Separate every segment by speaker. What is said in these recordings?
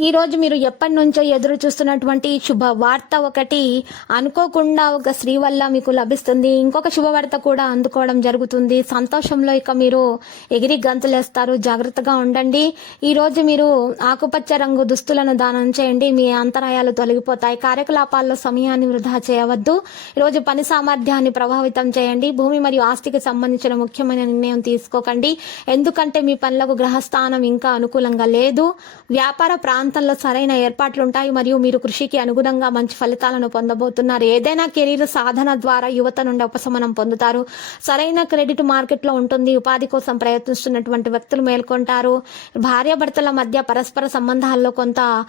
Speaker 1: ఈ రోజు మీరు ఎప్పటి నుంచో ఎదురు చూస్తున్నటువంటి శుభ వార్త ఒకటి అనుకోకుండా ఒక స్త్రీ వల్ల మీకు లభిస్తుంది. ఇంకొక శుభవార్త కూడా అందుకోవడం జరుగుతుంది. సంతోషంలో ఇక మీరు ఎగిరి గంతులేస్తారు. జాగ్రత్తగా ఉండండి. ఈరోజు మీరు ఆకుపచ్చ రంగు దుస్తులను దానం చేయండి. మీ అంతరాయాలు తొలగిపోతాయి. కార్యకలాపాల్లో సమయాన్ని వృధా చేయవద్దు. ఈరోజు పని సామర్థ్యాన్ని ప్రభావితం చేయండి. భూమి మరియు ఆస్తికి సంబంధించిన ముఖ్యమైన నిర్ణయం తీసుకోకండి. ఎందుకంటే మీ పనులకు గ్రహస్థానం ఇంకా అనుకూలంగా లేదు. వ్యాపార ప్రాంతం ప్రాంతంలో సరైన ఏర్పాట్లు ఉంటాయి మరియు మీరు కృషికి అనుగుణంగా మంచి ఫలితాలను పొందబోతున్నారు. ఏదైనా కెరీర్ సాధన ద్వారా యువత నుండి ఉపశమనం పొందుతారు. సరైన క్రెడిట్ మార్కెట్లో ఉంటుంది. ఉపాధి కోసం ప్రయత్నిస్తున్నటువంటి వ్యక్తులు మేల్కొంటారు. భార్యాభర్తల మధ్య పరస్పర సంబంధాల్లో కొంత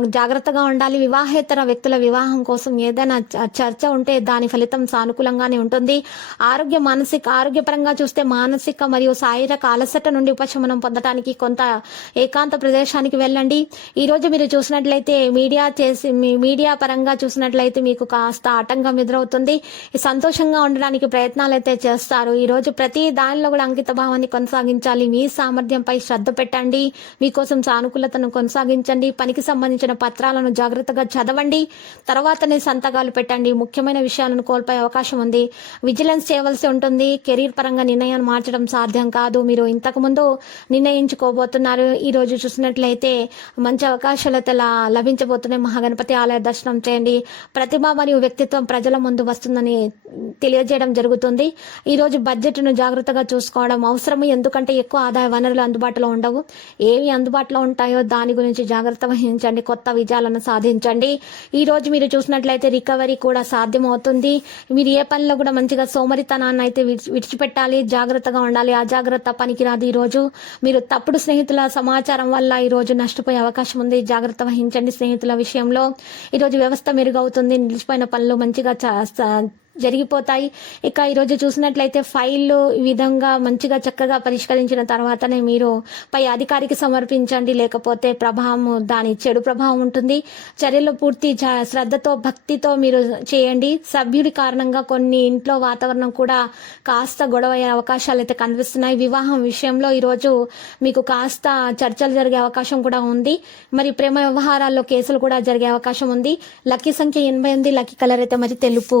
Speaker 1: జాగ్రత్తగా ఉండాలి. వివాహేతర వ్యక్తుల వివాహం కోసం ఏదైనా చ- చర్చ ఉంటే దాని ఫలితం సానుకూలంగానే ఉంటుంది. ఆరోగ్య మానసిక ఆరోగ్యపరంగా చూస్తే మానసిక మరియు శారీరక అలసట నుండి ఉపశమనం పొందడానికి కొంత ఏకాంత ప్రదేశానికి వెళ్ళండి. ఈరోజు మీరు చూసినట్లయితే మీడియా చేసి మీ మీడియా పరంగా చూసినట్లయితే మీకు కాస్త ఆటంకం ఎదురవుతుంది. సంతోషంగా ఉండడానికి ప్రయత్నాలు అయితే చేస్తారు ఈరోజు ప్రతి దానిలో కూడా అంకిత భావాన్ని కొనసాగించాలి. మీ సామర్థ్యంపై శ్రద్ధ పెట్టండి. మీకోసం సానుకూలతను కొనసాగించండి. పనికి సంబంధించిన పత్రాలను జాగ్రత్తగా చదవండి. తర్వాతనే సంతకాలు పెట్టండి. ముఖ్యమైన విషయాలను కోల్పోయే అవకాశం ఉంది. విజిలెన్స్ చేయవలసి ఉంటుంది. కెరీర్ పరంగా నిర్ణయాన్ని మార్చడం సాధ్యం కాదు. మీరు ఇంతకు ముందు నిర్ణయించుకోబోతున్నారు. ఈ రోజు చూసినట్లయితే మంచి అవకాశాలు అయితే లభించబోతున్నాయి. మహాగణపతి ఆలయ దర్శనం చేయండి. ప్రతిభ మరియు వ్యక్తిత్వం ప్రజల ముందు వస్తుందని తెలియజేయడం జరుగుతుంది. ఈ రోజు జాగ్రత్తగా చూసుకోవడం అవసరం ఎందుకంటే ఎక్కువ ఆదాయ వనరులు అందుబాటులో ఉండవు. ఏవి అందుబాటులో ఉంటాయో దాని గురించి జాగ్రత్త వహించండి. కొత్త విజయాలను సాధించండి. ఈ రోజు మీరు చూసినట్లయితే రికవరీ కూడా సాధ్యమవుతుంది. మీరు ఏ పనిలో కూడా మంచిగా సోమరితనాన్ని అయితే విడిచిపెట్టాలి. జాగ్రత్తగా ఉండాలి. అజాగ్రత్త పనికిరాదు ఈ రోజు మీరు తప్పుడు స్నేహితుల సమాచారం వల్ల ఈ రోజు నష్టపోయే అవకాశం ఉంది జాగ్రత్త వహించండి స్నేహితుల విషయంలో. ఈరోజు వ్యవస్థ మెరుగవుతుంది. నిలిచిపోయిన పనులు మంచిగా జరిగిపోతాయి. ఇక ఈరోజు చూసినట్లయితే ఫైళ్ళు ఈ విధంగా మంచిగా చక్కగా పరిష్కరించిన తర్వాతనే మీరు పై అధికారికి సమర్పించండి. లేకపోతే ప్రభావం దాని చెడు ప్రభావం ఉంటుంది. చర్యలు పూర్తి శ్రద్ధతో భక్తితో మీరు చేయండి. సభ్యుడి కారణంగా కొన్ని ఇంట్లో వాతావరణం కూడా కాస్త గొడవ అయ్యే అవకాశాలు అయితే కనిపిస్తున్నాయి. వివాహం విషయంలో ఈరోజు మీకు కాస్త చర్చలు జరిగే అవకాశం కూడా ఉంది. మరి ప్రేమ వ్యవహారాల్లో కేసులు కూడా జరిగే అవకాశం ఉంది. లక్కీ సంఖ్య ఎనభై ఎనిమిది లక్కీ కలర్ అయితే మరి తెలుపు.